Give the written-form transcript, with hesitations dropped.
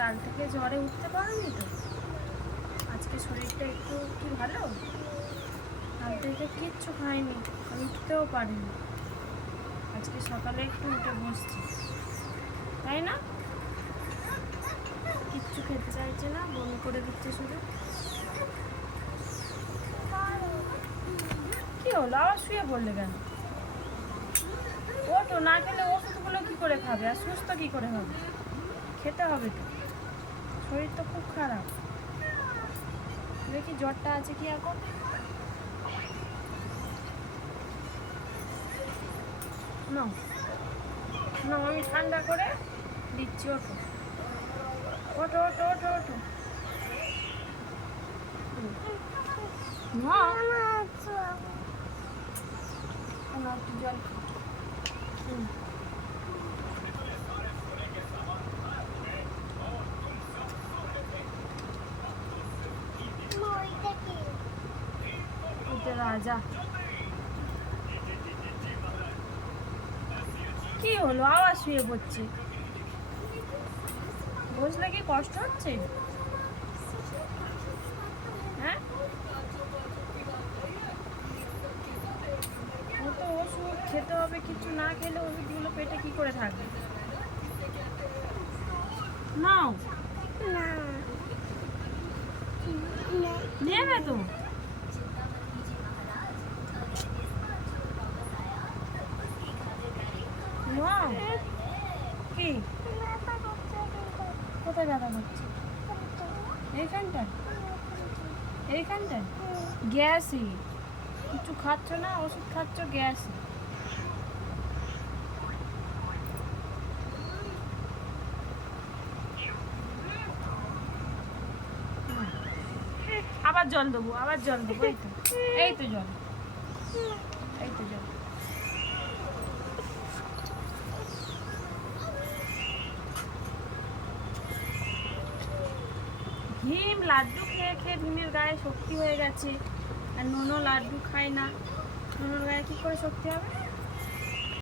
কাল থেকে জ্বরে উঠতে পারোনি তো? আজকে শরীরটা একটু কি ভালো? কাল থেকে কিচ্ছু খাইনি, উঠতেও পারিনি। আজকে সকালে একটু উঠে বসছি, তাই না? কিচ্ছু খেতে চাইছে না, বমি করে দিচ্ছে শুধু। কি হলো, আবার শুয়ে পড়লে কেন? ওঠো, না খেলে ওষুধগুলো কি করে খাবে আর সুস্থ কি করে হবে? খেতে হবে তো, শরীর তো খুব খারাপ। দেখি জ্বরটা আছে কি এখন। না না, আমি ঠান্ডা করে দিচ্ছি। ওঠো ওঠো ওঠো ওঠো ওঠো। না একটু জল খাও। রাজা কি হলো, আবার শুয়ে পড়ছে? বসলে কি কষ্ট হচ্ছে? হ্যাঁ, ও তো ওষুধ খেতে হবে, কিছু না খেলে ওষুধগুলো পেটে কি করে থাকবে? নাও, নেবে তো। কি কোথায় ব্যথা করছে? এইখানটায়? এইখানটায় গ্যাসই? কিছু খাচ্ছ না, ওষুধ খাচ্ছ, গ্যাসই। আবার জল দেবো, আবার জল দেবো। এই তো, এই তো জল, এই তো জল। ভীম লাড্ডু খেয়ে খেয়ে ভীমের গায়ে শক্তি হয়ে গেছে, আর নুনো লাড্ডু খায় না। নুনোর গায়ে কি করে শক্তি হবে?